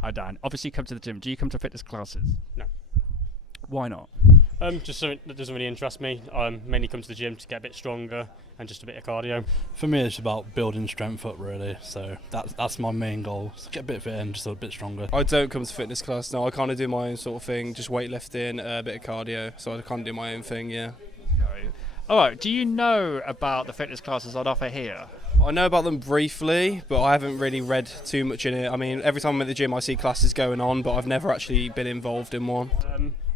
Hi Dan. Obviously you come to the gym. Do you come to fitness classes? No. Why not? Just something that doesn't really interest me. I mainly come to the gym to get a bit stronger and just a bit of cardio. For me, it's about building strength up, really. So that's my main goal. So get a bit fit and just a bit stronger. I don't come to fitness class. No, I kind of do my own sort of thing, just weightlifting, a bit of cardio. So I kind of do my own thing, yeah. All right. Do you know about the fitness classes on offer here? I know about them briefly, but I haven't really read too much in it. I mean, every time I'm at the gym, I see classes going on, but I've never actually been involved in one.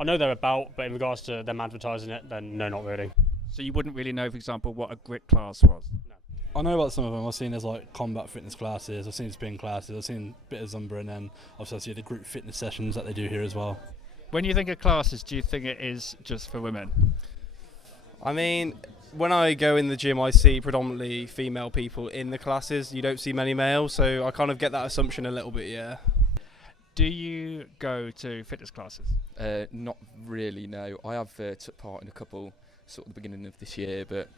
I know they're about, but in regards to them advertising it, then no, not really. So you wouldn't really know, for example, what a grit class was? No. I know about some of them. I've seen there's like combat fitness classes, I've seen spin classes, I've seen a bit of Zumba, and then obviously I see the group fitness sessions that they do here as well. When you think of classes, do you think it is just for women? I mean, when I go in the gym, I see predominantly female people in the classes. You don't see many males, so I kind of get that assumption a little bit, yeah. Do you go to fitness classes? Not really, no. I have took part in a couple sort of the beginning of this year, but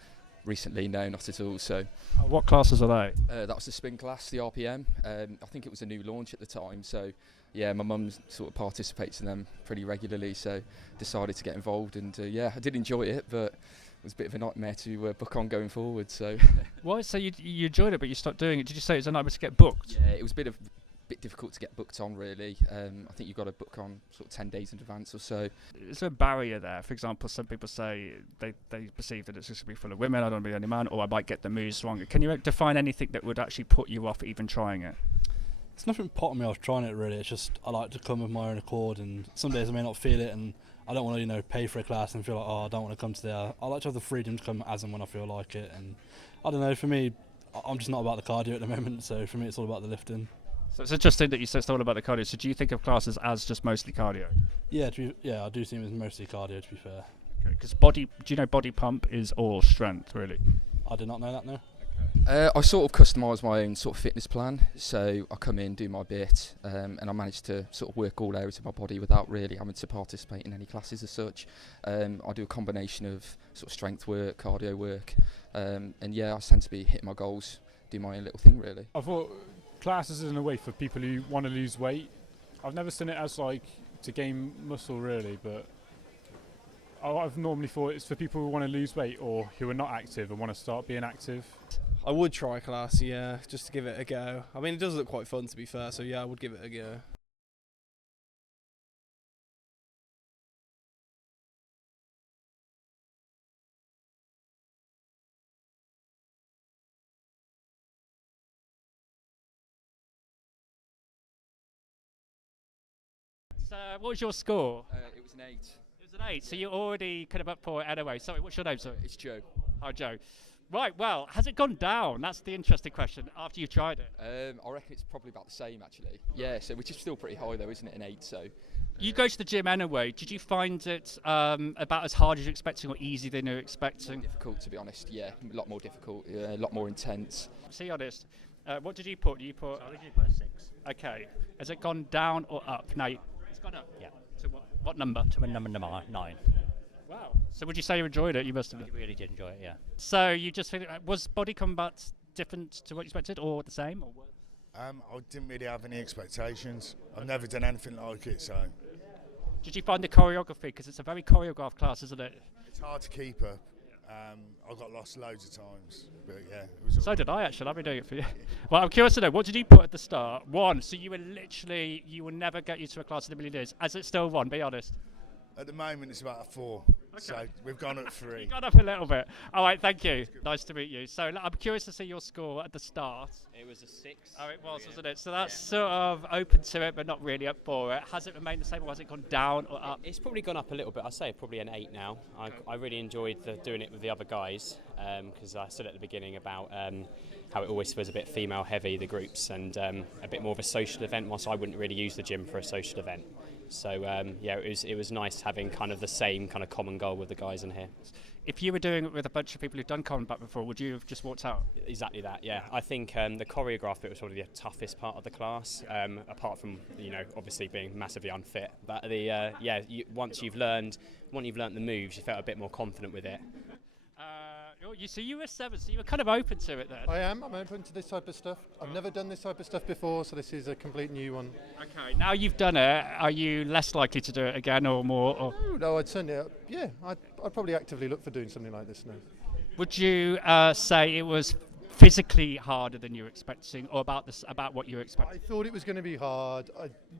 recently, no, not at all. So What classes are they? that was the spin class, the RPM. I think it was a new launch at the time, so yeah, my mum sort of participates in them pretty regularly, so decided to get involved, and yeah, I did enjoy it, but it was a bit of a nightmare to book on going forward. So Why? So you enjoyed it, but you stopped doing it. Did you say it's a nightmare to get booked? yeah, it was a bit difficult to get booked on, really. I think you've got to book on sort of 10 days in advance or so. Is there a barrier there? For example, some people say they perceive that it's just going to be full of women, I don't want to be the only man, or I might get the moves wrong. Can you define anything that would actually put you off even trying it? It's nothing putting me off trying it, really. It's just I like to come with my own accord, and some days I may not feel it, and I don't want to pay for a class and feel like, oh, I don't want to come to there. I like to have the freedom to come as and when I feel like it, and I don't know, for me, I'm just not about the cardio at the moment, so for me it's all about the lifting. So it's interesting that you said it's all about the cardio. So do you think of classes as just mostly cardio? Yeah, I do see them as mostly cardio, to be fair. Because do you know body pump is all strength, really? I did not know that, no. I sort of customise my own sort of fitness plan, so I come in, do my bit, and I manage to sort of work all areas of my body without really having to participate in any classes as such. I do a combination of sort of strength work, cardio work, and yeah, I tend to be hitting my goals, do my own little thing really. I thought classes is in a way for people who want to lose weight. I've never seen it as like to gain muscle really, but I've normally thought it's for people who want to lose weight or who are not active and want to start being active. I would try a class, yeah, just to give it a go. I mean, it does look quite fun, to be fair, so yeah, I would give it a go. So what was your score? It was an 8. It was an 8, so you're already kind of up for it anyway. Sorry, what's your name, sorry? It's Joe. Hi, Joe. Right, well, has it gone down? That's the interesting question after you've tried it. I reckon it's probably about the same actually. Yeah, so which is still pretty high though, isn't it? An 8. So. You go to the gym anyway. Did you find it about as hard as you're expecting or easy than you're expecting? Difficult, to be honest. Yeah, a lot more difficult. A lot more intense. See, honest. What did you put? You put. I originally put a 6. Okay. Has it gone down or up? No, it's gone up. Yeah. So what number? To a number 9. Wow. So would you say you enjoyed it? You must have. I really did enjoy it, yeah. So you just figured, was Body Combat different to what you expected, or the same? Or what? I didn't really have any expectations. I've never done anything like it, so Did you find the choreography? Because it's a very choreographed class, isn't it? it's hard to keep up. I got lost loads of times, but yeah, it was. So did I actually. I've been doing it for you. Well, I'm curious to know, what did you put at the start? 1. So you will never get you to a class in a million years. As it's still 1, be honest. At the moment, it's about a 4. Okay. So we've gone up 3. You got up a little bit. All right, thank you. Nice to meet you. So I'm curious to see your score at the start. It was a 6. Oh, it was, wasn't it? So that's sort of open to it, but not really up for it. Has it remained the same, or has it gone down or up? It's probably gone up a little bit. I'd say probably an 8 now. I really enjoyed doing it with the other guys because I said at the beginning about how it always was a bit female heavy, the groups, and a bit more of a social event, whilst I wouldn't really use the gym for a social event. So yeah, it was nice having kind of the same kind of common goal with the guys in here. If you were doing it with a bunch of people who've done combat before, would you have just walked out? Exactly that, yeah. I think the choreograph bit was probably the toughest part of the class, apart from obviously being massively unfit. But once you've learned the moves, you felt a bit more confident with it. So you were 7, so you were kind of open to it then. I'm open to this type of stuff. I've never done this type of stuff before, so this is a complete new one. Okay, now you've done it, are you less likely to do it again or more? Or No, I'd certainly, I'd probably actively look for doing something like this now. would you say it was physically harder than you were expecting, or about what you were I expecting? thought it was going to be hard.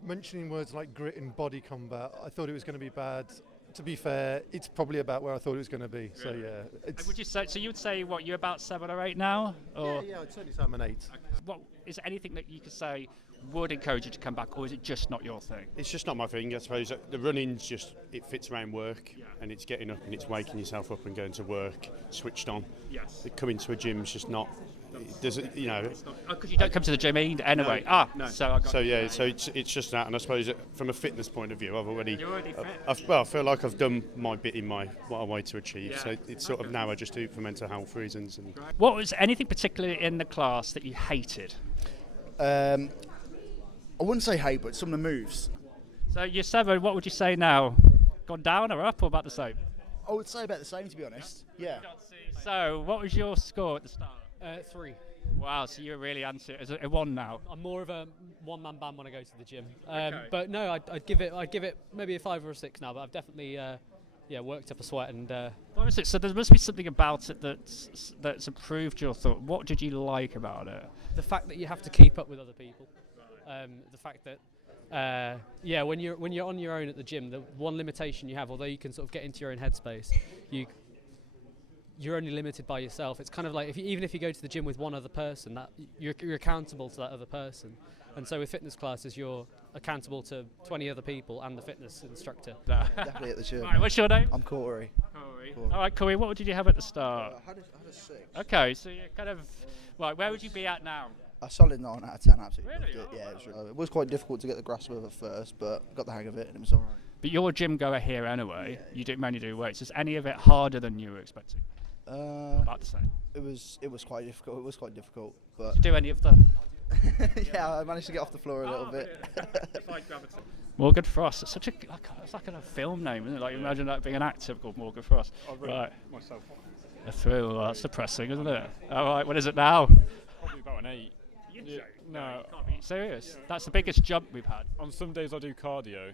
Mentioning words like grit and body combat, I thought it was going to be bad. To be fair, it's probably about where I thought it was going to be. So yeah, it's, Would you say? So you would say what you're about 7 or 8 now, or yeah, I'd certainly say I'm an 8. what is there anything that you could say would encourage you to come back, or is it just not your thing? It's just not my thing, I suppose. The running's just, it fits around work, and it's getting up and it's waking yourself up and going to work, switched on. Yes. Coming to a gym's just not, it doesn't, you know. Because you don't come to the gym anyway. No. So I got So it's just that, and I suppose that from a fitness point of view, I've already, You're already fit. I feel like I've done my bit in what I want to achieve. Yeah. So it's sort of now I just do it for mental health reasons. And What was anything particularly in the class that you hated? I wouldn't say hate, but some of the moves. So you're 7. What would you say now? Gone down or up, or about the same? I would say about the same, to be honest. Yeah. So what was your score at the start? 3. Wow, so you're really anti it. Is it a 1 now? I'm more of a one-man band when I go to the gym. Okay. But no, I'd give it maybe a 5 or a 6 now. But I've definitely worked up a sweat and. What was it? So there must be something about it that's improved your thought. What did you like about it? The fact that you have to keep up with other people. The fact that when you're on your own at the gym, the one limitation you have, although you can sort of get into your own headspace, you're only limited by yourself. It's kind of like even if you go to the gym with one other person, that you're accountable to that other person. And so with fitness classes, you're accountable to 20 other people and the fitness instructor. Definitely at the gym. Right, what's your name? I'm Corey. Corey. All right, Corey, what did you have at the start? I had a 6. Okay, so you're kind of... Right, where would you be at now? A solid 9 out of 10, absolutely. Really? Loved it. Oh, Yeah, wow. it was quite difficult to get the grasp of at first, but got the hang of it and it was alright. But you're a gym goer here anyway. You mainly do weights. Is any of it harder than you were expecting? About the same. It was quite difficult. It was quite difficult, but Did you do any of the... yeah, I managed to get off the floor a little bit. Morgan Frost. It's it's like a film name, isn't it? Like imagine that being an actor called Morgan Frost. Right. Myself. A thrill. Well, that's depressing, isn't it? All right. What is it now? Probably about an 8. No. Can't be serious. That's the biggest jump we've had. On some days I do cardio,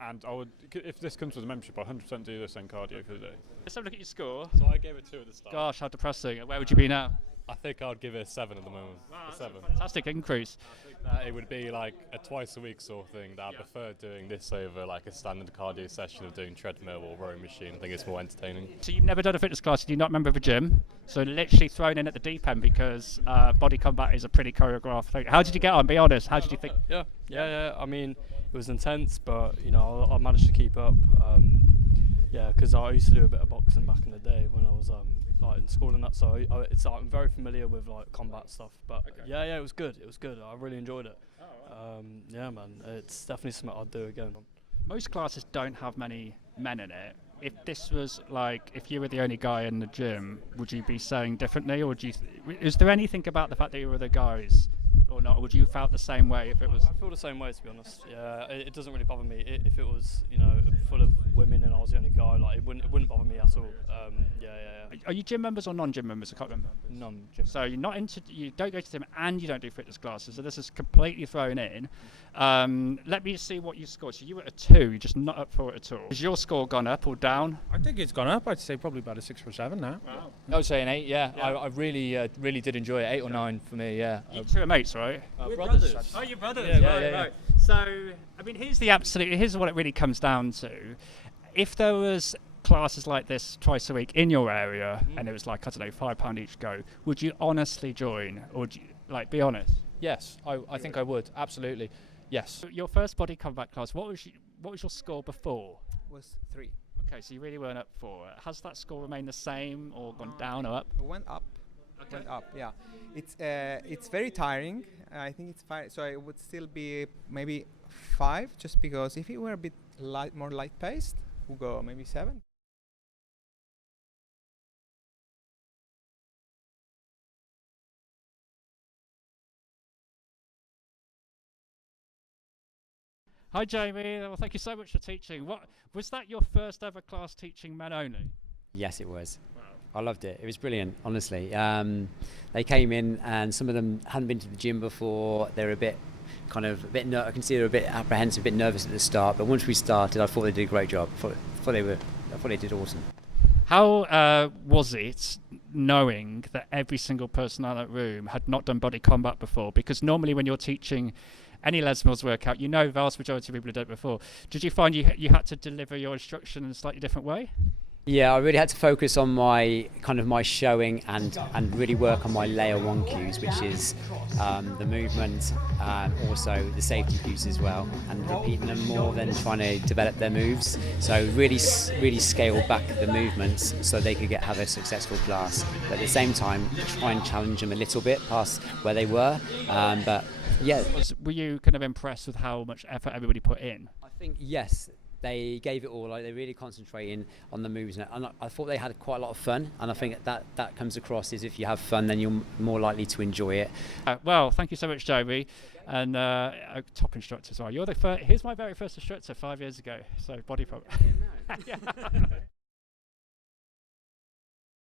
and I would, if this comes with a membership, I 100% do this and cardio for the day. Let's have a look at your score. So I gave it 2 at the start. Gosh, how depressing. Where would you be now? I think I'd give it a 7 at the moment. Wow, A that's 7. a fantastic increase. It would be like a twice a week sort of thing. That I prefer doing this over like a standard cardio session of doing treadmill or rowing machine. I think it's more entertaining. So you've never done a fitness class, you do not remember the gym. So literally thrown in at the deep end because body combat is a pretty choreographed thing. How did you get on? Be honest. How did you think? Yeah. I mean, it was intense, but you know, I managed to keep up. Because I used to do a bit of boxing back in the day when I was like in school and that. So it's like, I'm very familiar with like combat stuff. But yeah, it was good. It was good. I really enjoyed it. Yeah, man, it's definitely something I'd do again. Most classes don't have many men in it. If this was like, if you were the only guy in the gym, would you be saying differently, or is there anything about the fact that you were the guys, or not? Or would you have felt the same way if it was? I feel the same way, to be honest. Yeah, it doesn't really bother me if it was, you know, full of women and I was the only guy. Like it wouldn't bother me at all. Yeah. Are you gym members or non-gym members? I can't remember. Non-gym. So you're not into, you don't go to gym and you don't do fitness classes. So this is completely thrown in. Let me see what you scored. So you were a 2. You're just not up for it at all. Has your score gone up or down? I think it's gone up. I'd say probably about a 6 or 7 now. Wow. I would say an 8. Yeah. I really did enjoy it. 8 or 9 for me. Yeah. You 2 are mates, right? We're brothers. Oh, you're brothers. Yeah, Right. So I mean, here's what it really comes down to. If there was classes like this twice a week in your area, and it was like, I don't know, £5 each go, would you honestly join, or would you, like, be honest? Yes, I think I would. Absolutely. Yes. Your first body combat class, what was your score before? Was 3. Okay, so you really weren't up for it. Has that score remained the same, or gone down or up? Went up. Okay. Went up. Yeah. It's very tiring. I think it's fine. So it would still be maybe 5, just because if it were a bit more light paced, we'll go maybe 7. Hi Jamie, well thank you so much for teaching. What was that, your first ever class teaching men only? Yes, it was. Wow. I loved it. It was brilliant, honestly. They came in and some of them hadn't been to the gym before. They were I can see they were a bit apprehensive, a bit nervous at the start. But once we started, I thought they did a great job. I thought they did awesome. How was it knowing that every single person in that room had not done body combat before? Because normally when you're teaching any Les Mills workout, you know vast majority of people have done it before. Did you find you had to deliver your instruction in a slightly different way? Yeah, I really had to focus on my showing and really work on my layer 1 cues, which is the movement and also the safety cues as well, and repeating them more than trying to develop their moves. So really scale back the movements so they could have a successful class. But at the same time, try and challenge them a little bit past where they were. But yeah. Were you kind of impressed with how much effort everybody put in? I think yes. They gave it all. Like, they're really concentrating on the moves, and I thought they had quite a lot of fun. And I think that comes across is if you have fun, then you're more likely to enjoy it. Well, thank you so much, Joby, and a top instructor as well. Here's my very first instructor 5 years ago. So body pump.